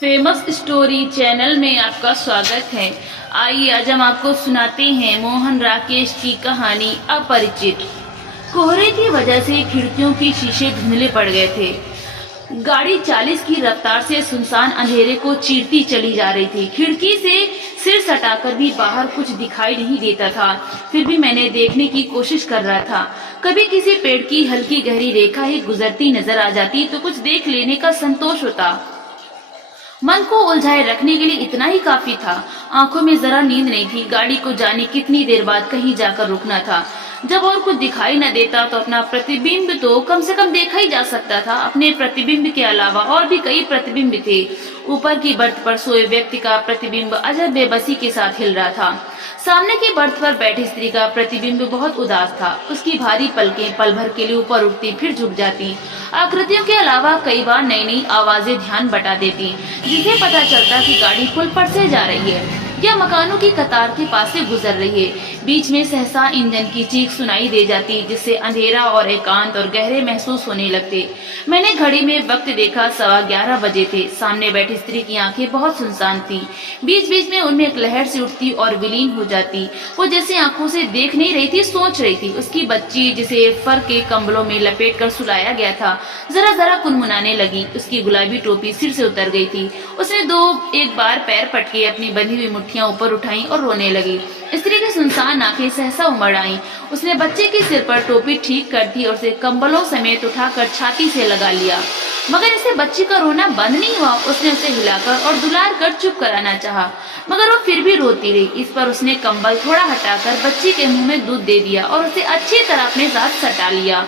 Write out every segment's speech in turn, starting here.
Famous story channel में आपका स्वागत है। आइए आज हम आपको सुनाते हैं मोहन राकेश की कहानी अपरिचित। कोहरे की वजह से खिड़कियों के शीशे धुंधले पड़ गए थे। गाड़ी 40 की रफ्तार से सुनसान अंधेरे को चीरती चली जा रही थी। खिड़की से सिर सटाकर भी बाहर कुछ दिखाई नहीं देता था। फिर भी मैंने देखने की कोशिश कर रहा था। कभी किसी पेड़ की हल्की गहरी रेखा ही गुजरती नजर आ जाती तो कुछ देख लेने का संतोष होता। मन को उलझाए रखने के लिए इतना ही काफी था। आंखों में जरा नींद नहीं थी। गाड़ी को जाने कितनी देर बाद कहीं जाकर रुकना था। जब और कुछ दिखाई न देता तो अपना प्रतिबिंब तो कम से कम देखा ही जा सकता था। अपने प्रतिबिंब के अलावा और भी कई प्रतिबिंब थे। ऊपर की बर्थ पर सोए व्यक्ति का प्रतिबिंब अजब बेबसी के साथ हिल रहा था। सामने की बर्थ पर बैठी स्त्री का प्रतिबिंब बहुत उदास था। उसकी भारी पलकें पल भर के लिए ऊपर उठती फिर झुक जाती। आकृतियों के अलावा कई बार नई नई आवाजें ध्यान बटा देती, जिसे पता चलता कि गाड़ी पुल पर से जा रही है या मकानों की कतार के पास से गुजर रही है। बीच में सहसा इंजन की चीख सुनाई दे जाती, जिससे अंधेरा और एकांत और गहरे महसूस होने लगते। मैंने घड़ी में वक्त देखा, 11:15 बजे थे। सामने बैठी स्त्री की आंखें बहुत सुनसान थी। बीच बीच में उनमें एक लहर सी उठती और विलीन हो जाती। वो जैसे आंखों से देख नहीं रही थी, सोच रही थी। उसकी बच्ची, जिसे फर के कंबलों में लपेट कर सुलाया गया था, जरा जरा कुनमुनाने लगी। उसकी गुलाबी टोपी सिर से उतर गई थी। उसने एक बार पैर पटके अपनी बंधी हुई मुट्ठियां ऊपर उठाई और रोने लगी। स्त्री की सुनसान आंखें सहसा उमड़ आईं। उसने बच्चे के सिर पर टोपी ठीक कर दी और उसे कंबलों समेत उठाकर छाती से लगा लिया। मगर इससे बच्ची का रोना बंद नहीं हुआ। उसने उसे हिलाकर और दुलार कर चुप कराना चाहा, मगर वो फिर भी रोती रही। इस पर उसने कंबल थोड़ा हटाकर बच्ची के मुंह में दूध दे दिया और उसे अच्छी तरह अपने साथ सटा लिया।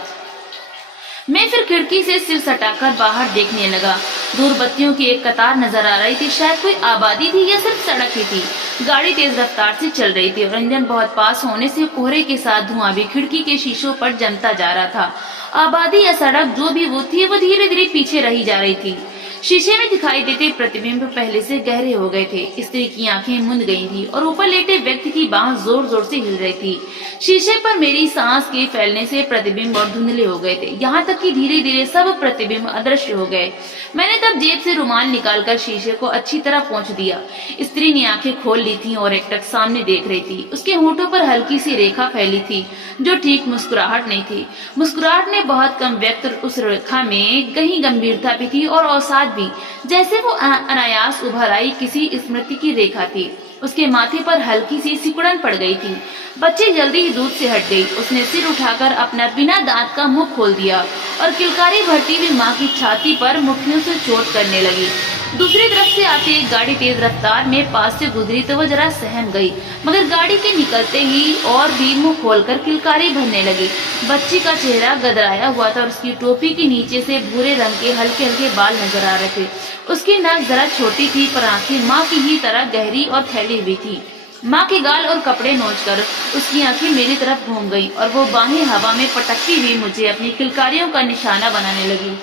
मैं फिर खिड़की से सिर सटाकर बाहर देखने लगा। दूर बत्तियों की एक कतार नजर आ रही थी। शायद कोई आबादी थी या सिर्फ सड़क ही थी। गाड़ी तेज रफ्तार से चल रही थी और इंजन बहुत पास होने से कोहरे के साथ धुआं भी खिड़की के शीशों पर जमता जा रहा था। आबादी या सड़क जो भी वो थी, वो धीरे धीरे पीछे रही जा रही थी। शीशे में दिखाई देते प्रतिबिंब पहले से गहरे हो गए थे। स्त्री की आंखें मुंद गई थी और ऊपर लेटे व्यक्ति की बांह जोर जोर से हिल रही थी। शीशे पर मेरी सांस के फैलने से प्रतिबिंब और धुंधले हो गए थे, यहाँ तक कि धीरे धीरे सब प्रतिबिंब अदृश्य हो गए। मैंने तब जेब से रुमाल निकालकर शीशे को अच्छी तरह पोंछ दिया। स्त्री ने आंखें खोल ली थी और एकटक सामने देख रही थी। उसके होठों पर हल्की सी रेखा फैली थी, जो ठीक मुस्कुराहट नहीं थी। मुस्कुराहट ने बहुत कम व्यक्त, उस रेखा में कहीं गंभीरता भी थी और अवसाद भी, जैसे वो अनायास उभर आई किसी स्मृति की रेखा थी। उसके माथे पर हल्की सी सिकुड़न पड़ गई थी। बच्ची जल्दी ही दूध से हट गई। उसने सिर उठाकर अपना बिना दांत का मुंह खोल दिया और किलकारी भरती हुई माँ की छाती पर मुट्ठियों से चोट करने लगी। दूसरी तरफ से आती एक गाड़ी तेज रफ्तार में पास से गुजरी तो वह जरा सहम गई, मगर गाड़ी के निकलते ही और भी मुंह खोलकर किलकारी भरने लगी। बच्ची का चेहरा गदराया हुआ था और उसकी टोपी के नीचे से भूरे रंग के हल्के हल्के बाल नजर आ रहे थे। उसकी नाक जरा छोटी थी, पर आंखें माँ की ही तरह गहरी और फैली हुई थी। माँ के गाल और कपड़े नोचकर उसकी आंखें मेरी तरफ घूम गईं और वो बाहें हवा में पटकती हुई मुझे अपनी किलकारियों का निशाना बनाने लगी।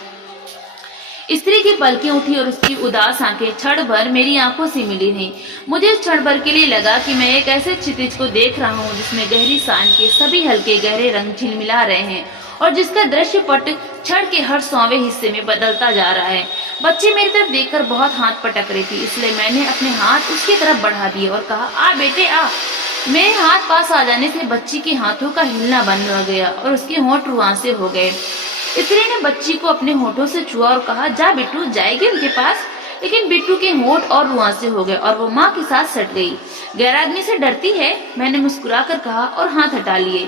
स्त्री की पलकें उठी और उसकी उदास आंखें क्षण भर मेरी आंखों से मिली नहीं। मुझे उस क्षण भर के लिए लगा कि मैं एक ऐसे क्षितिज को देख रहा हूँ जिसमें गहरी सांझ के सभी हल्के गहरे रंग झिलमिला रहे हैं और जिसका दृश्य पट क्षण के हर 100वें हिस्से में बदलता जा रहा है। बच्ची मेरी तरफ देखकर बहुत हाथ पटक रही थी, इसलिए मैंने अपने हाथ उसकी तरफ बढ़ा दिए और कहा, आ बेटे आ। मेरे हाथ पास आ जाने से बच्ची के हाथों का हिलना बंद हो गया और उसके होंठ रुआंसे हो गए। स्त्री ने बच्ची को अपने होठों से छुआ और कहा, जा बिट्टू, जाएगी उनके पास। लेकिन बिट्टू के होंठ और रुआंसे हो गए और वो माँ के साथ सट गई। गैर आदमी से डरती है, मैंने मुस्कुराकर कहा और हाथ हटा लिए।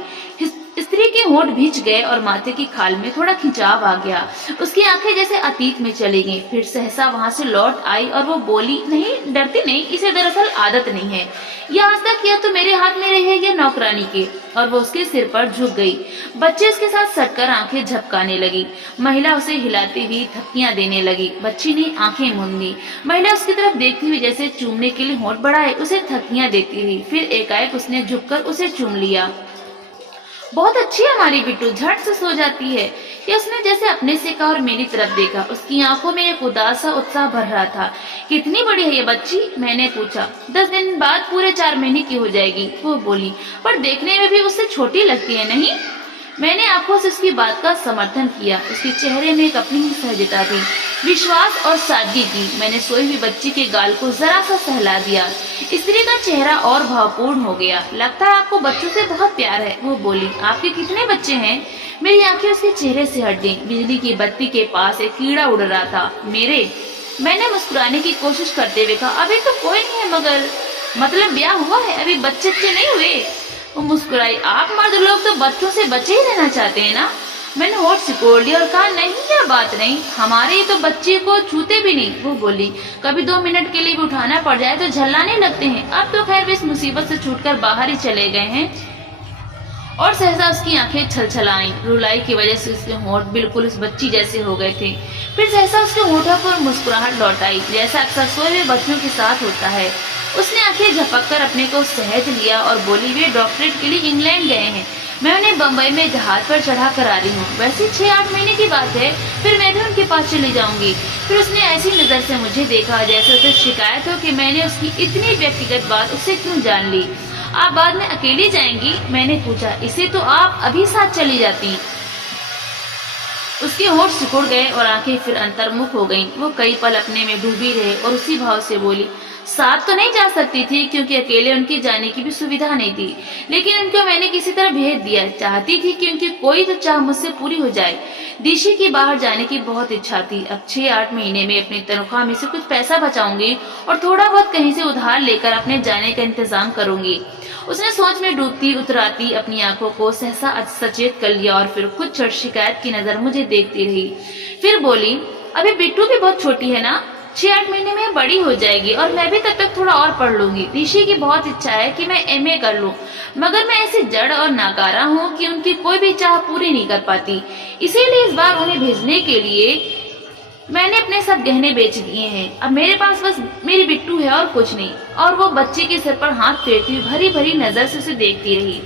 स्त्री के होंठ भींच गए और माथे की खाल में थोड़ा खिंचाव आ गया। उसकी आंखें जैसे अतीत में चली गईं। फिर सहसा वहां से लौट आई और वो बोली, नहीं डरती नहीं, इसे दरअसल आदत नहीं है। यह आज तक या तो मेरे हाथ में रही है या नौकरानी के। और वो उसके सिर पर झुक गई। बच्चे उसके साथ सटकर आंखें झपकाने लगी। महिला उसे हिलाती हुई थपकियां देने लगी। बच्ची ने आंखें मूंद ली। महिला उसकी तरफ देखती हुई जैसे चूमने के लिए होंठ बढ़ाए उसे थपकियां देती हुई। फिर एकाएक उसने झुककर उसे चूम लिया। बहुत अच्छी है हमारी बिट्टू, झट से सो जाती है, ये उसने जैसे अपने से कहा और मेरी तरफ देखा। उसकी आंखों में एक उदास सा उत्साह भर रहा था। कितनी बड़ी है ये बच्ची, मैंने पूछा। 10 दिन बाद पूरे 4 महीने की हो जाएगी, वो बोली। पर देखने में भी उससे छोटी लगती है नहीं? मैंने आंखों से उसकी बात का समर्थन किया। उसके चेहरे में एक अपनी ही सहजता थी, विश्वास और सादगी की। मैंने सोई हुई बच्ची के गाल को जरा सा सहला दिया। स्त्री का चेहरा और भावपूर्ण हो गया। लगता है आपको बच्चों से बहुत प्यार है, वो बोली। आपके कितने बच्चे हैं? मेरी आंखें उसके चेहरे से हट गईं। बिजली की बत्ती के पास एक कीड़ा उड़ रहा था। मेरे? मैंने मुस्कुराने की कोशिश करते हुए कहा, अभी तो कोई नहीं है, मगर मतलब ब्याह हुआ है, अभी बच्चे नहीं हुए। वो मुस्कुराई। आप मर्द लोग तो बच्चों से बचे ही रहना चाहते हैं ना? मैंने होठ सिकोड़ लिया और कहा, नहीं क्या बात नहीं, हमारे तो बच्चे को छूते भी नहीं। वो बोली, कभी 2 मिनट के लिए भी उठाना पड़ जाए तो झल्लाने लगते हैं। अब तो खैर वे इस मुसीबत से छूटकर बाहर ही चले गए हैं। और सहसा उसकी आंखें छलछलाईं। रुलाई की वजह से उसके होंठ बिल्कुल उस बच्ची जैसे हो गए थे। फिर सहसा उसके होठों पर मुस्कुराहट लौट आई, जैसा अक्सर सोए हुए बच्चों के साथ होता है। उसने आंखें झपककर अपने को सहज लिया और बोली, वे डॉक्टरेट के लिए इंग्लैंड गए हैं। मैं उन्हें बम्बई में जहाज पर चढ़ा कर आ रही हूँ। वैसे 6-8 महीने की बात है, फिर मैं भी उनके पास चली जाऊंगी। फिर उसने ऐसी नजर से मुझे देखा जैसे उसे शिकायत हो कि मैंने उसकी इतनी व्यक्तिगत बात उससे क्यों जान ली। आप बाद में अकेली जाएंगी? मैंने पूछा। इसे तो आप अभी साथ चली जाती। उसके होठ सिकुड़ गए और आंखें फिर अंतर्मुख हो गईं। वो कई पल अपने में डूबी रहे और उसी भाव से बोली, साथ तो नहीं जा सकती थी क्योंकि अकेले उनके जाने की भी सुविधा नहीं थी, लेकिन उनको मैंने किसी तरह भेज दिया। चाहती थी कि उनकी कोई तो चाह मुझसे पूरी हो जाए। दिशी की बाहर जाने की बहुत इच्छा थी। अब 6-8 महीने में अपनी तनख्वाह में से कुछ पैसा बचाऊंगी और थोड़ा बहुत कहीं से उधार लेकर अपने जाने का इंतजाम करूंगी। उसने सोच में डूबती उतराती अपनी आंखों को सहसा सचेत कर लिया और फिर कुछ क्षण शिकायत की नजर मुझे देखती रही। फिर बोली, अभी बिट्टू भी बहुत छोटी है ना, 6-8 महीने में बड़ी हो जाएगी और मैं भी तब तक थोड़ा और पढ़ लूंगी। ऋषि की बहुत इच्छा है कि मैं एमए कर लूं, मगर मैं ऐसी जड़ और नाकारा हूँ कि उनकी कोई भी चाह पूरी नहीं कर पाती। इसीलिए इस बार उन्हें भेजने के लिए मैंने अपने सब गहने बेच दिए हैं। अब मेरे पास बस मेरी बिट्टू है और कुछ नहीं। और वो बच्चे के सिर पर हाथ फेरती हुई भरी भरी नजर से उसे देखती रही।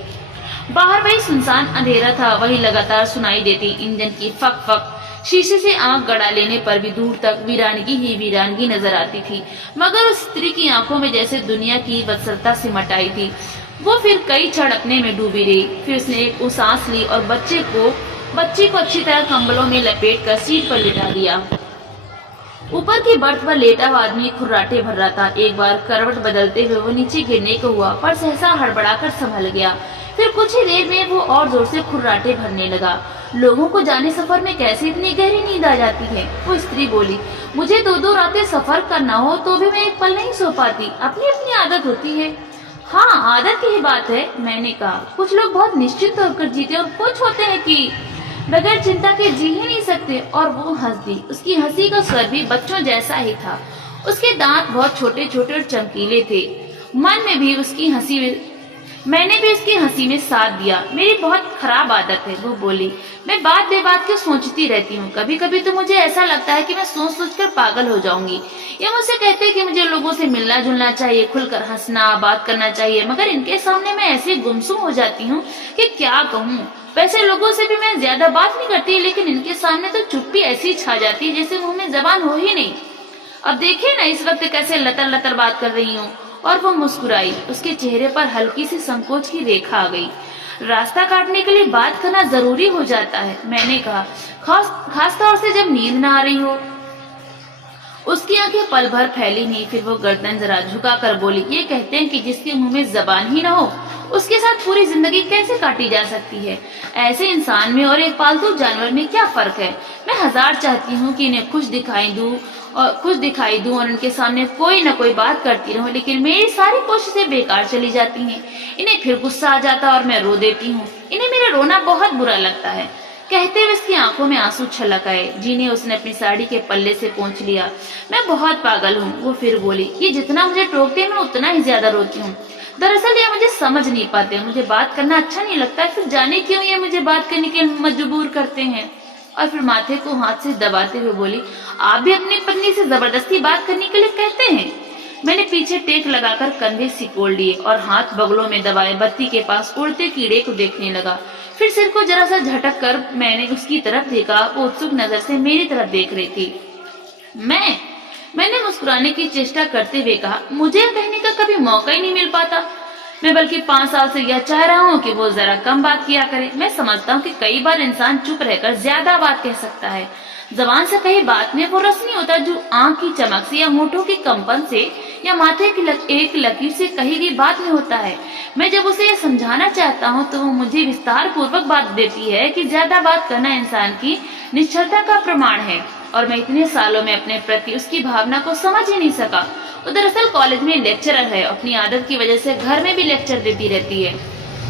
बाहर वही सुनसान अंधेरा था, वही लगातार सुनाई देती इंजन की फक फक। शीशे से आंख गड़ा लेने पर भी दूर तक वीरानगी ही वीरानगी नजर आती थी, मगर उस स्त्री की आंखों में जैसे दुनिया की बदसरता सिमट आई थी। वो फिर कई क्षण अपने में डूबी रही। फिर उसने एक सांस ली और बच्चे को अच्छी तरह कंबलों में लपेट कर सीट पर लिटा दिया। ऊपर की बर्थ पर लेटा हुआ आदमी खुर्राटे भर रहा था। एक बार करवट बदलते हुए वो नीचे गिरने को हुआ, पर सहसा हड़बड़ाकर संभल गया। फिर कुछ ही देर में वो और जोर से खुर्राटे भरने लगा। लोगों को जाने सफर में कैसे इतनी गहरी नींद आ जाती है? वो स्त्री बोली, मुझे 2-2 रातें सफर करना हो तो भी मैं एक पल नहीं सो पाती। अपनी अपनी आदत होती है। हाँ, आदत की ही बात है, मैंने कहा। कुछ लोग बहुत निश्चित होकर जीते और कुछ होते हैं कि बगैर चिंता के जी ही नहीं सकते। और वो हंस दी। उसकी हंसी का स्वर भी बच्चों जैसा ही था। उसके दांत बहुत छोटे छोटे और चमकीले थे। मैंने भी उसकी हंसी में साथ दिया। मेरी बहुत खराब आदत है, वो बोली। मैं बात बेबात के सोचती रहती हूँ। कभी कभी तो मुझे ऐसा लगता है कि मैं सोच सोच कर पागल हो जाऊंगी। ये मुझसे कहते हैं कि मुझे लोगों से मिलना जुलना चाहिए, खुलकर हंसना बात करना चाहिए, मगर इनके सामने मैं ऐसे गुमसुम हो जाती हूँ कि क्या कहूँ। वैसे लोगों से भी मैं ज्यादा बात नहीं करती, लेकिन इनके सामने तो चुप्पी ऐसी छा जाती है जैसे मुंह में जबान हो ही नहीं। अब देखिए ना इस वक्त कैसे लतर लतर बात कर रही हूँ। और वो मुस्कुराई। उसके चेहरे पर हल्की सी संकोच की रेखा आ गई। रास्ता काटने के लिए बात करना जरूरी हो जाता है, मैंने कहा, खास तौर से जब नींद ना आ रही हो। उसकी आंखें पल भर फैली नहीं, फिर वो गर्दन जरा झुका कर बोली, ये कहते हैं कि जिसके मुंह में जबान ही ना हो उसके साथ पूरी जिंदगी कैसे काटी जा सकती है। ऐसे इंसान में और एक पालतू जानवर में क्या फर्क है? मैं 1000 चाहती हूँ कि इन्हें कुछ दिखाई दूं और उनके सामने कोई न कोई बात करती रहूं, लेकिन मेरी सारी कोशिशें बेकार चली जाती हैं। इन्हें फिर गुस्सा आ जाता और मैं रो देती हूँ। इन्हें मेरा रोना बहुत बुरा लगता है। कहते हुए उसकी आंखों में आंसू छलक आए। जिन्हें उसने अपनी साड़ी के पल्ले से पोंछ लिया। मैं बहुत पागल हूँ, वो फिर बोली। ये जितना मुझे टोकते हैं मैं उतना ही ज्यादा रोती हूँ। दरअसल ये मुझे समझ नहीं पाते। मुझे बात करना अच्छा नहीं लगता, फिर जाने क्यों ये मुझे बात करने के लिए मजबूर करते हैं। और फिर माथे को हाथ से दबाते हुए बोली, आप भी अपनी पत्नी से जबरदस्ती बात करने के लिए कहते हैं? मैंने पीछे टेक लगाकर कंधे सिकोड़ लिए और हाथ बगलों में दबाए बत्ती के पास उड़ते कीड़े को देखने लगा। फिर सिर को जरा सा झटक कर मैंने उसकी तरफ देखा। वो उत्सुक नजर से मेरी तरफ देख रही थी। मैंने मुस्कुराने की चेष्टा करते हुए कहा, मुझे कहने का कभी मौका ही नहीं मिल पाता। मैं बल्कि 5 साल से यह चाह रहा हूँ कि वो जरा कम बात किया करे। मैं समझता हूँ कि कई बार इंसान चुप रहकर ज्यादा बात कह सकता है। जबान से कही बात में वो रस नहीं होता जो आंख की चमक से या होठों के कंपन से या माथे की एक लकीर से कही गई बात में होता है। मैं जब उसे यह समझाना चाहता हूँ तो वो मुझे विस्तार पूर्वक बात देती है कि ज्यादा बात करना इंसान की निश्चलता का प्रमाण है, और मैं इतने सालों में अपने प्रति उसकी भावना को समझ ही नहीं सका। वो दरअसल कॉलेज में लेक्चरर है, अपनी आदत की वजह से घर में भी लेक्चर देती रहती है।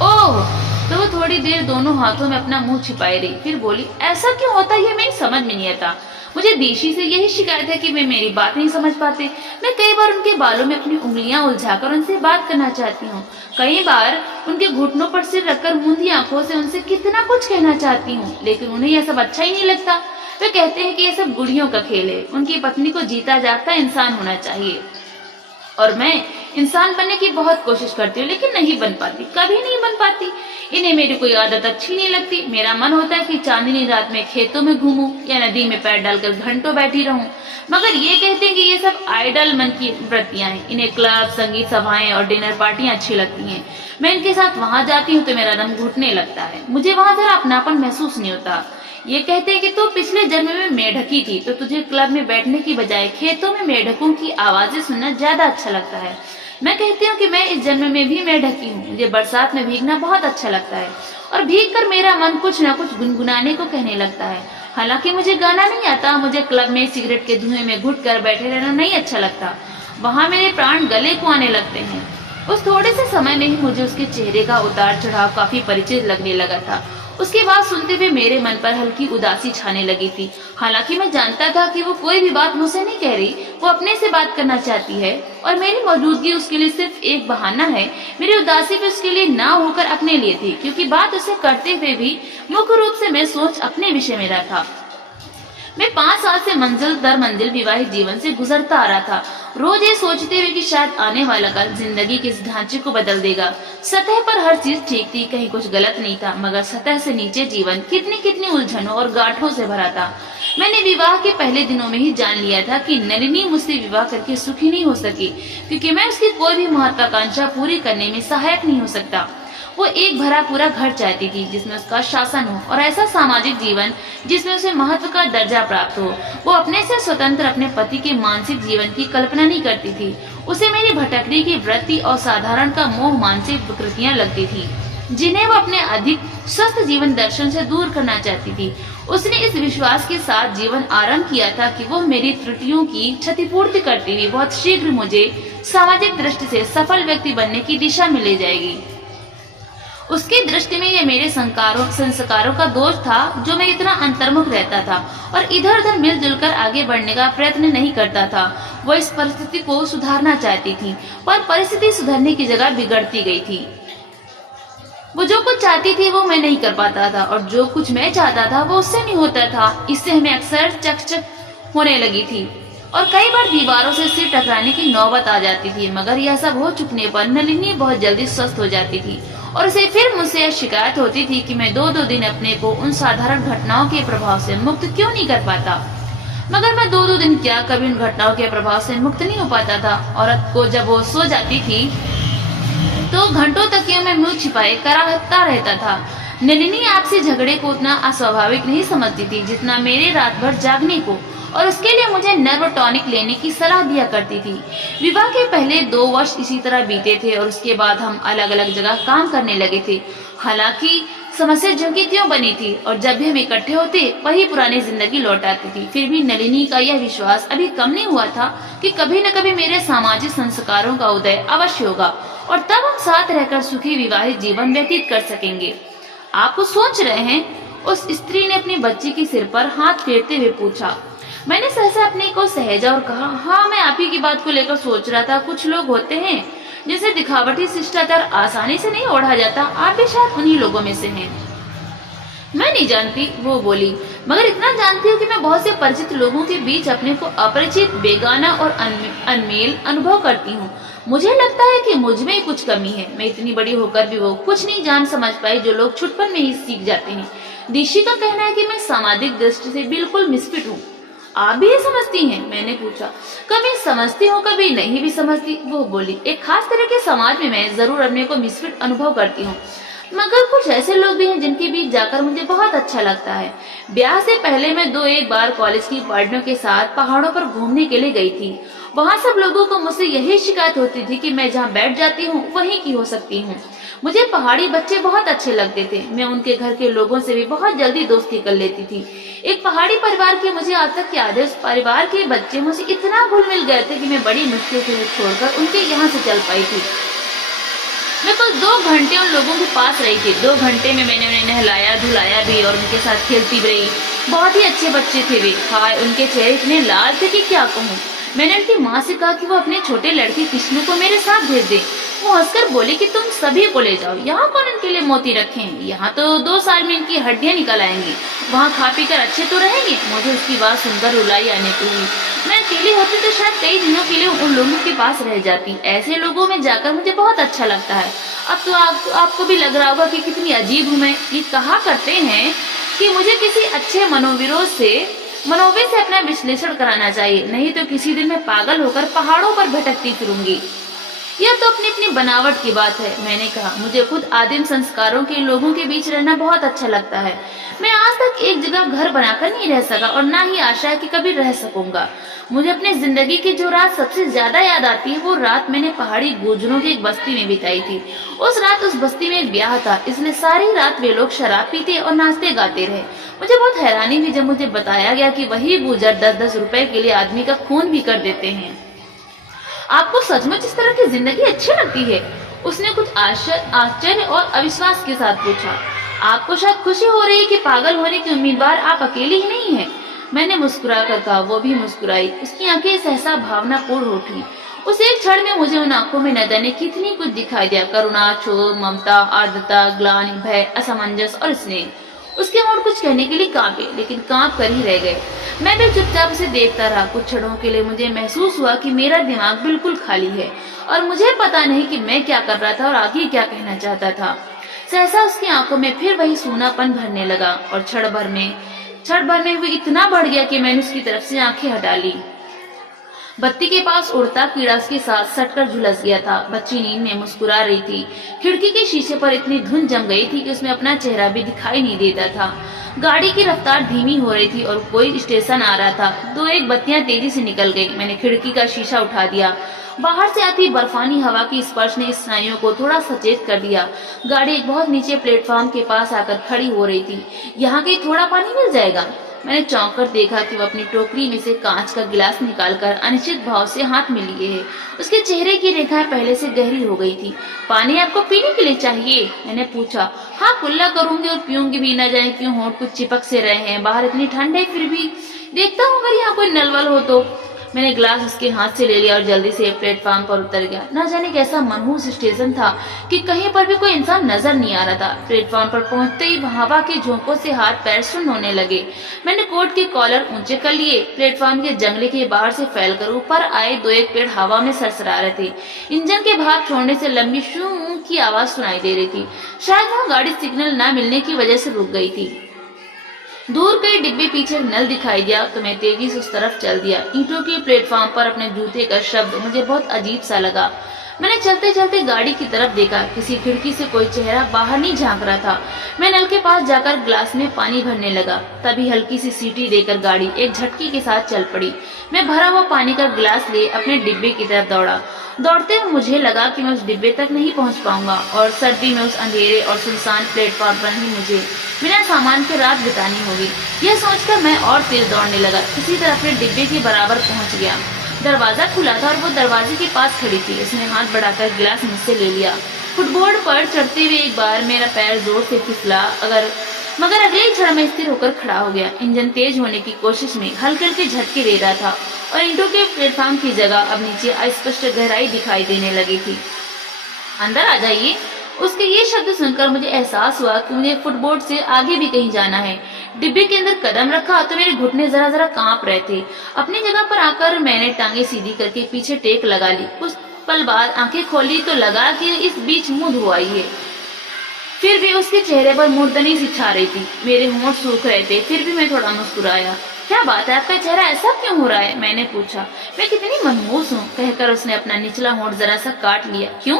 ओह, तो वो थोड़ी देर दोनों हाथों में अपना मुंह छिपाए रही, फिर बोली, ऐसा क्यों होता है मेरी समझ में नहीं आता। मुझे दीशी से यही शिकायत है कि वे मेरी बात नहीं समझ पाते। मैं कई बार उनके बालों में अपनी उंगलियां उलझाकर उनसे बात करना चाहती हूँ। कई बार उनके घुटनों पर सिर रखकर मूंदी आंखों से उनसे कितना कुछ कहना चाहती हूँ, लेकिन उन्हें यह सब अच्छा ही नहीं लगता। वे कहते हैं कि यह सब गुड़ियों का खेल है, उनकी पत्नी को जीता जागता इंसान होना चाहिए। और मैं इंसान बनने की बहुत कोशिश करती हूँ, लेकिन नहीं बन पाती, कभी नहीं बन पाती। इन्हें मेरी कोई आदत अच्छी नहीं लगती। मेरा मन होता है कि चांदनी रात में खेतों में घूमूं या नदी में पैर डालकर घंटों बैठी रहूं, मगर ये कहते हैं कि ये सब आइडल मन की वृत्तियां हैं। इन्हें क्लब, संगीत सभाएं और डिनर पार्टियां अच्छी लगती हैं। मैं इनके साथ वहां जाती हूँ तो मेरा दम घुटने लगता है। मुझे वहां जरा अपनापन महसूस नहीं होता। ये कहते हैं कि तू पिछले जन्म में मेढकी थी, तो तुझे क्लब में बैठने की बजाय खेतों में मेढकों की आवाजें सुनना ज्यादा अच्छा लगता है। मैं कहती हूँ कि मैं इस जन्म में भी मेढकी हूँ। मुझे बरसात में भीगना बहुत अच्छा लगता है, और भीग कर मेरा मन कुछ न कुछ गुनगुनाने को कहने लगता है। हालांकि मुझे गाना नहीं आता। मुझे क्लब में सिगरेट के धुएं में घुट कर बैठे रहना नहीं अच्छा लगता। वहां मेरे प्राण गले को आने लगते हैं। उस थोड़े से समय में ही मुझे उसके चेहरे का उतार चढ़ाव काफी परिचित लगने लगा था। उसकी बात सुनते हुए मेरे मन पर हल्की उदासी छाने लगी थी। हालांकि मैं जानता था कि वो कोई भी बात मुझसे नहीं कह रही, वो अपने से बात करना चाहती है, और मेरी मौजूदगी उसके लिए सिर्फ एक बहाना है। मेरी उदासी भी उसके लिए ना होकर अपने लिए थी, क्योंकि बात उसे करते हुए भी मुख्य रूप से मैं सोच अपने विषय में रहा था। मैं 5 साल से मंजिल दर मंजिल विवाहित जीवन से गुजरता आ रहा था, रोज ये सोचते हुए कि शायद आने वाला कल जिंदगी के इस ढांचे को बदल देगा। सतह पर हर चीज ठीक थी, कहीं कुछ गलत नहीं था, मगर सतह से नीचे जीवन कितनी कितनी उलझनों और गांठों से भरा था। मैंने विवाह के पहले दिनों में ही जान लिया था कि नलिनी मुझसे विवाह करके सुखी नहीं हो सकी, क्योंकि मैं उसकी कोई भी महत्वाकांक्षा पूरी करने में सहायक नहीं हो सकता। वो एक भरा पूरा घर चाहती थी जिसमें उसका शासन हो, और ऐसा सामाजिक जीवन जिसमें उसे महत्व का दर्जा प्राप्त हो। वो अपने से स्वतंत्र अपने पति के मानसिक जीवन की कल्पना नहीं करती थी। उसे मेरी भटकने की वृत्ति और साधारण का मोह मानसिक विकृतियां लगती थी, जिन्हें वो अपने अधिक स्वस्थ जीवन दर्शन से दूर करना चाहती थी। उसने इस विश्वास के साथ जीवन आरंभ किया था कि वो मेरी त्रुटियों की क्षतिपूर्ति करती हुई बहुत शीघ्र मुझे सामाजिक दृष्टि से सफल व्यक्ति बनने की दिशा में ले जाएगी। उसकी दृष्टि में यह मेरे संस्कारों का दोष था जो मैं इतना अंतर्मुख रहता था और इधर उधर मिलजुल कर आगे बढ़ने का प्रयत्न नहीं करता था। वो इस परिस्थिति को सुधारना चाहती थी, पर परिस्थिति सुधरने की जगह बिगड़ती गई थी। वो जो कुछ चाहती थी वो मैं नहीं कर पाता था, और जो कुछ मैं चाहता था वो उससे नहीं होता था। इससे हमें अक्सर चकचक होने लगी थी और कई बार दीवारों से सिर टकराने की नौबत आ जाती थी। मगर यह सब हो चुकने पर नलिनी बहुत जल्दी स्वस्थ हो जाती थी और उसे फिर मुझसे यह शिकायत होती थी कि मैं दो दिन अपने को उन साधारण घटनाओं के प्रभाव से मुक्त क्यों नहीं कर पाता। मगर मैं दो दिन क्या कभी उन घटनाओं के प्रभाव से मुक्त नहीं हो पाता था। औरत को जब वो सो जाती थी तो घंटों तकियों में मुंह छिपाए कराहता रहता था। नलिनी आपसी झगड़े को उतना अस्वाभाविक नहीं समझती थी जितना मेरे रात भर जागने को, और उसके लिए मुझे नर्व टॉनिक लेने की सलाह दिया करती थी। विवाह के पहले 2 वर्ष इसी तरह बीते थे और उसके बाद हम अलग अलग जगह काम करने लगे थे। हालांकि समस्या ज्यों की त्यों बनी थी और जब भी हम इकट्ठे होते वही पुरानी जिंदगी लौट आती थी। फिर भी नलिनी का यह विश्वास अभी कम नहीं हुआ था कि कभी न कभी मेरे सामाजिक संस्कारों का उदय अवश्य होगा और तब हम साथ रहकर सुखी विवाहित जीवन व्यतीत कर सकेंगे। आप कुछ सोच रहे हैं? उस स्त्री ने अपनी बच्ची के सिर पर हाथ फेरते हुए पूछा। मैंने सहसा अपने को सहेजा और कहा, हाँ, मैं आप ही की बात को लेकर सोच रहा था। कुछ लोग होते हैं जिनसे दिखावटी शिष्टाचार आसानी से नहीं ओढ़ा जाता। आप भी शायद उन्हीं लोगों में से हैं। मैं नहीं जानती, वो बोली, मगर इतना जानती हूँ कि मैं बहुत से परिचित लोगों के बीच अपने को अपरिचित, बेगाना और अनमेल अनुभव करती हूँ। मुझे लगता है कि मुझ में कुछ कमी है। मैं इतनी बड़ी होकर भी वो कुछ नहीं जान समझ पाई जो लोग छुटपन में ही सीख जाते हैं। दिशी का कहना है कि मैं सामाजिक दृष्टि से बिल्कुल मिसफिट हूँ। आप भी ये समझती हैं? मैंने पूछा। कभी समझती हूँ, कभी नहीं भी समझती, वो बोली। एक खास तरह के समाज में मैं जरूर अपने को मिसफिट अनुभव करती हूँ, मगर कुछ ऐसे लोग भी हैं जिनके बीच जाकर मुझे बहुत अच्छा लगता है। ब्याह से पहले मैं 2-1 बार कॉलेज की पार्टियों के साथ पहाड़ों पर घूमने के लिए गई थी। वहाँ सब लोगों को मुझसे यही शिकायत होती थी कि मैं जहाँ बैठ जाती हूँ वहीं की हो सकती हूँ। मुझे पहाड़ी बच्चे बहुत अच्छे लगते थे। मैं उनके घर के लोगों से भी बहुत जल्दी दोस्ती कर लेती थी। एक पहाड़ी परिवार की मुझे आज तक याद है। उस परिवार के बच्चे मुझसे इतना घुल मिल गए थे कि मैं बड़ी मुश्किल से उन्हें छोड़कर उनके यहाँ से चल पाई थी। मैं कुल 2 घंटे उन लोगों के पास रही थी। 2 घंटे में मैंने उन्हें नहलाया धुलाया भी और उनके साथ खेलती भी रही। बहुत ही अच्छे बच्चे थे वे। हाय, उनके चेहरे इतने लाल थे कि क्या कहूँ। मैंने उनकी माँ से कहा कि वो अपने छोटे लड़के कृष्ण को मेरे साथ भेज दे। वो हंसकर बोली कि तुम सभी को ले जाओ, यहाँ कौन इनके लिए मोती रखे हैं, यहाँ तो 2 साल में इनकी हड्डियां निकल आएंगी, वहाँ खा पी कर अच्छे तो रहेंगे। मुझे उसकी बात सुनकर रुलाई आने को हुई। मैं अकेली होती तो शायद कई दिनों के लिए उन लोगों के पास रह जाती। ऐसे लोगों में जाकर मुझे बहुत अच्छा लगता है। अब तो आपको भी लग रहा होगा कि कितनी अजीब हूँ मैं। ये कहा करते हैं कि मुझे किसी अच्छे मनोविद से अपना विश्लेषण कराना चाहिए, नहीं तो किसी दिन मैं पागल होकर पहाड़ों पर भटकती फिरूंगी। यह तो अपनी अपनी बनावट की बात है, मैंने कहा। मुझे खुद आदिम संस्कारों के लोगों के बीच रहना बहुत अच्छा लगता है। मैं आज तक एक जगह घर बनाकर नहीं रह सका और ना ही आशा है कि कभी रह सकूंगा। मुझे अपनी जिंदगी की जो रात सबसे ज्यादा याद आती है वो रात मैंने पहाड़ी गुर्जरों की एक बस्ती में बिताई थी। उस रात उस बस्ती में एक ब्याह था, इसलिए सारी रात वे लोग शराब पीते और नाचते गाते रहे। मुझे बहुत हैरानी हुई जब मुझे बताया गया कि वही गुर्जर 10-10 रुपए के लिए आदमी का खून भी कर देते हैं। आपको सचमुच इस तरह की जिंदगी अच्छी लगती है? उसने कुछ आश्चर्य और अविश्वास के साथ पूछा। आपको शायद खुशी हो रही है कि पागल होने की उम्मीदवार आप अकेली ही नहीं है। मैंने मुस्कुरा कर कहा। वो भी मुस्कुराई। उसकी आंखें सहसा भावनापूर्ण उठी। उस एक क्षण में मुझे उन आंखों में न जाने कितनी कुछ दिखाई दिया। करुणा, क्षोभ, ममता, आर्द्रता, ग्लानि, भय, असमंजस और स्नेह। उसके होंठ कुछ कहने के लिए कांपे, लेकिन कांप कर ही रह गए। मैं भी चुपचाप उसे देखता रहा। कुछ क्षणों के लिए मुझे महसूस हुआ कि मेरा दिमाग बिल्कुल खाली है और मुझे पता नहीं कि मैं क्या कर रहा था और आगे क्या कहना चाहता था। सहसा उसकी आंखों में फिर वही सूनापन भरने लगा और क्षण भर में वो इतना बढ़ गया कि मैंने उसकी तरफ से आंखें हटा ली। बत्ती के पास उड़ता कीड़ा उसके साथ सटकर झुलस गया था। बच्ची नींद में मुस्कुरा रही थी। खिड़की के शीशे पर इतनी धुंध जम गई थी कि उसमें अपना चेहरा भी दिखाई नहीं देता था। गाड़ी की रफ्तार धीमी हो रही थी और कोई स्टेशन आ रहा था। 2-1 बत्तियां तेजी से निकल गई। मैंने खिड़की का शीशा उठा दिया। बाहर से आती बर्फानी हवा की स्पर्श ने स्नायुओं को थोड़ा सचेत कर दिया। गाड़ी एक बहुत नीचे प्लेटफॉर्म के पास आकर खड़ी हो रही थी। यहाँ कहीं थोड़ा पानी मिल जाएगा? मैंने चौंक कर देखा कि वो अपनी टोकरी में से कांच का गिलास निकालकर अनिश्चित भाव से हाथ में लिए है। उसके चेहरे की रेखाएं पहले से गहरी हो गई थी। पानी आपको पीने के लिए चाहिए? मैंने पूछा। हाँ, कुल्ला करूंगी और पीऊंगी भी। न जाने क्यों होंठ कुछ चिपक से रहे हैं। बाहर इतनी ठंड है, फिर भी देखता हूँ अगर यहाँ कोई नलवल हो तो। मैंने गिलास उसके हाथ से ले लिया और जल्दी से प्लेटफॉर्म पर उतर गया। न जाने कैसा मनहूस स्टेशन था कि कहीं पर भी कोई इंसान नजर नहीं आ रहा था। प्लेटफॉर्म पर पहुंचते ही हवा के झोंकों से हाथ पैर सुन्न होने लगे। मैंने कोट के कॉलर ऊंचे कर लिए। प्लेटफॉर्म के जंगले के बाहर से फैलकर ऊपर आए 2-1 पेड़ हवा में सरसरा रहे थे। इंजन के भाप छोड़ने से लंबी शू की आवाज सुनाई दे रही थी। शायद वहाँ गाड़ी सिग्नल न मिलने की वजह से रुक गई थी। दूर कई डिब्बे पीछे नल दिखाई दिया तो मैं तेजी से उस तरफ चल दिया। ईंटों के प्लेटफॉर्म पर अपने जूते का शब्द मुझे बहुत अजीब सा लगा। मैंने चलते चलते गाड़ी की तरफ देखा। किसी खिड़की से कोई चेहरा बाहर नहीं झांक रहा था। मैं नल के पास जाकर गिलास में पानी भरने लगा। तभी हल्की सी सीटी देकर गाड़ी एक झटके के साथ चल पड़ी। मैं भरा हुआ पानी का गिलास ले अपने डिब्बे की तरफ दौड़ा। दौड़ते हुए मुझे लगा कि मैं उस डिब्बे तक नहीं पहुंच पाऊंगा और सर्दी में उस अंधेरे और सुनसान प्लेटफॉर्म पर ही मुझे बिना सामान के रात बितानी होगी। यह सोचकर मैं और तेज दौड़ने लगा। किसी तरह अपने डिब्बे के बराबर पहुंच गया। दरवाजा खुला था और वो दरवाजे के पास खड़ी थी। उसने हाथ बढ़ाकर गिलास मुझसे ले लिया। फुटबोर्ड पर चढ़ते हुए एक बार मेरा पैर जोर से फिसला मगर अगले ही क्षण में स्थिर होकर खड़ा हो गया। इंजन तेज होने की कोशिश में हल्के हल्के झटके दे रहा था और ईंटों के प्लेटफॉर्म की जगह अब नीचे अस्पष्ट गहराई दिखाई देने लगी थी। अंदर आ जाइए। उसके ये शब्द सुनकर मुझे एहसास हुआ कि मुझे फुटबोर्ड से आगे भी कहीं जाना है। डिब्बे के अंदर कदम रखा तो मेरे घुटने जरा जरा कांप रहे थे। अपनी जगह पर आकर मैंने टांगे सीधी करके पीछे टेक लगा ली। कुछ पल बाद आंखें खोली तो लगा कि इस बीच मुंह धुआई है। फिर भी उसके चेहरे पर मुर्दनी सी छा रही थी। मेरे होंठ सूख रहे थे, फिर भी मैं थोड़ा मुस्कुराया। क्या बात है, आपका चेहरा ऐसा क्यों हो रहा है? मैंने पूछा। मैं कितनी मनहूस हूँ, कहकर उसने अपना निचला होंठ जरा सा काट लिया। क्यों?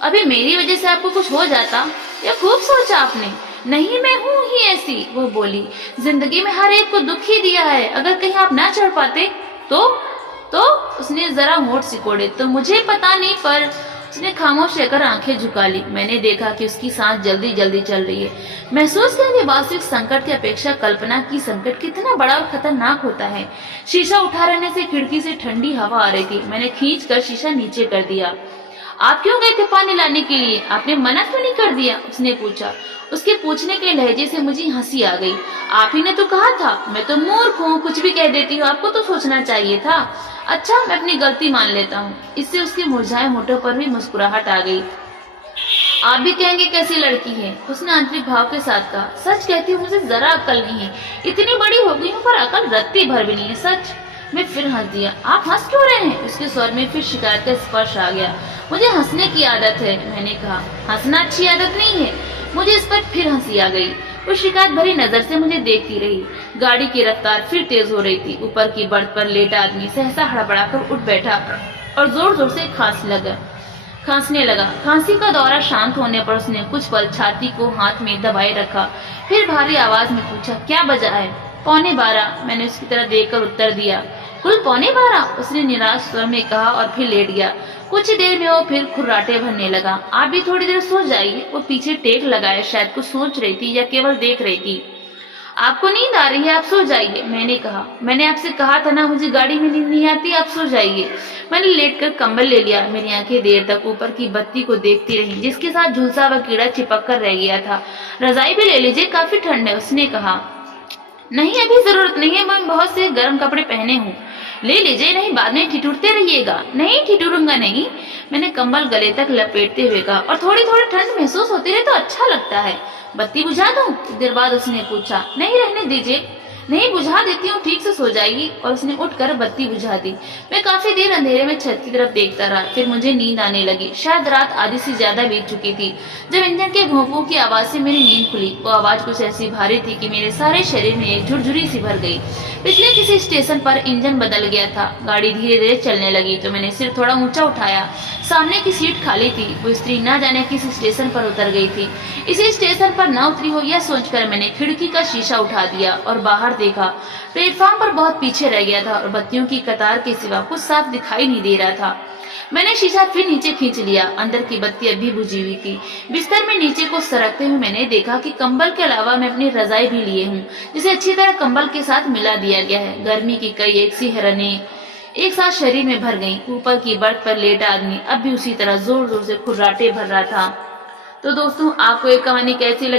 अभी मेरी वजह से आपको कुछ हो जाता? या खूब सोचा आपने? नहीं, मैं हूँ ही ऐसी, वो बोली। जिंदगी में हर एक को दुख ही दिया है, अगर कहीं आप ना चढ़ पाते तो उसने जरा होंठ सिकोड़े। तो मुझे पता नहीं, पर उसने खामोश रहकर आंखें झुका ली। मैंने देखा कि उसकी सांस जल्दी जल्दी चल रही है। महसूस किया कि वास्तविक संकट की अपेक्षा कल्पना की संकट कितना बड़ा और खतरनाक होता है। शीशा उठा रहने से खिड़की से ठंडी हवा आ रही थी। मैंने खींचकर शीशा नीचे कर दिया। आप क्यों गए थे पानी लाने के लिए? आपने मना क्यों नहीं कर दिया? उसने पूछा। उसके पूछने के लहजे से मुझे हंसी आ गई। आप ही ने तो कहा था। मैं तो मूर्ख हूँ, कुछ भी कह देती हूँ, आपको तो सोचना चाहिए था। अच्छा, मैं अपनी गलती मान लेता हूँ। इससे उसके मुरझाए होठों पर भी मुस्कुराहट आ गई। आप भी कहेंगे कैसी लड़की है, उसने आंतरिक भाव के साथ कहा। सच कहती हूँ, मुझे जरा अक्ल नहीं है। इतनी बड़ी हो गई हूँ पर अकल रत्ती भर भी नहीं है, सच। मैं फिर हंस दिया। आप हंस क्यों रहे हैं? उसके स्वर में फिर शिकायत का स्पर्श आ गया। मुझे हंसने की आदत है, मैंने कहा। हंसना अच्छी आदत नहीं है। मुझे इस पर फिर हंसी आ गई। वो शिकायत भरी नजर से मुझे देखती रही। गाड़ी की रफ्तार फिर तेज हो रही थी। ऊपर की बर्थ पर लेटा आदमी सहसा हड़बड़ाकर उठ बैठा और जोर जोर से खांसने लगा। खांसी का दौरा शांत होने पर उसने कुछ पल छाती को हाथ में दबाए रखा, फिर भारी आवाज में पूछा, क्या बजा है? 11:15, मैंने उसकी तरफ देखकर उत्तर दिया। कुल 11:15, उसने निराश स्वर में कहा और फिर लेट गया। कुछ देर में वो फिर खुर्राटे भरने लगा। आप भी थोड़ी देर सो जाइए। वो पीछे टेक लगाए शायद कुछ सोच रही थी या केवल देख रही थी। आपको नींद आ रही है, आप सो जाइए, मैंने कहा। मैंने आपसे कहा था ना, मुझे गाड़ी में नींद नहीं आती, आप सो जाइए। मैंने लेटकर कंबल ले लिया। मेरी आंखें देर तक ऊपर की बत्ती को देखती रही, जिसके साथ झुलसा व कीड़ा चिपक कर रह गया था। रजाई भी ले लीजिए, काफी ठंड है, उसने कहा। नहीं, अभी जरूरत नहीं है, मैं बहुत से गर्म कपड़े पहने हूँ। ले लीजिए, नहीं बाद में ठिठुरते रहिएगा। नहीं, ठिठुरूंगा नहीं, मैंने कंबल गले तक लपेटते हुए कहा। और थोड़ी थोड़ी ठंड महसूस होती रहे तो अच्छा लगता है। बत्ती बुझा दूं? देर बाद उसने पूछा। नहीं, रहने दीजिए। नहीं, बुझा देती हूँ, ठीक से सो जाएगी। और उसने उठकर बत्ती बुझा दी। मैं काफी देर अंधेरे में छत की तरफ देखता रहा। फिर मुझे नींद आने लगी। शायद रात आधी से ज्यादा बीत चुकी थी जब इंजन के भोंपों की आवाज से मेरी नींद खुली। वो आवाज कुछ ऐसी भारी थी कि मेरे सारे शरीर में एक झुरझुरी सी भर गई। पिछले किसी स्टेशन पर इंजन बदल गया था। गाड़ी धीरे धीरे चलने लगी तो मैंने सिर थोड़ा ऊंचा उठाया। सामने की सीट खाली थी। वो स्त्री न जाने किस स्टेशन पर उतर गई थी। इसी स्टेशन पर न उतरी हो यह सोचकर मैंने खिड़की का शीशा उठा दिया और बाहर देखा। प्लेटफॉर्म पर बहुत पीछे रह गया था और बत्तियों की कतार के सिवा कुछ साफ दिखाई नहीं दे रहा था। मैंने शीशा फिर नीचे खींच लिया। अंदर की बत्ती अभी बुझी हुई थी। बिस्तर में नीचे को सरकते हुए मैंने देखा कि कंबल के अलावा मैं अपनी रजाई भी लिए हूँ, जिसे अच्छी तरह कंबल के साथ मिला दिया गया है। गर्मी की कई एक सी हैरानी एक साथ शरीर में भर गई। ऊपर की बर्थ पर लेटा आदमी अब भी उसी तरह जोर जोर से खुर्राटे भर रहा था। तो दोस्तों, आपको ये कहानी कैसी लगी?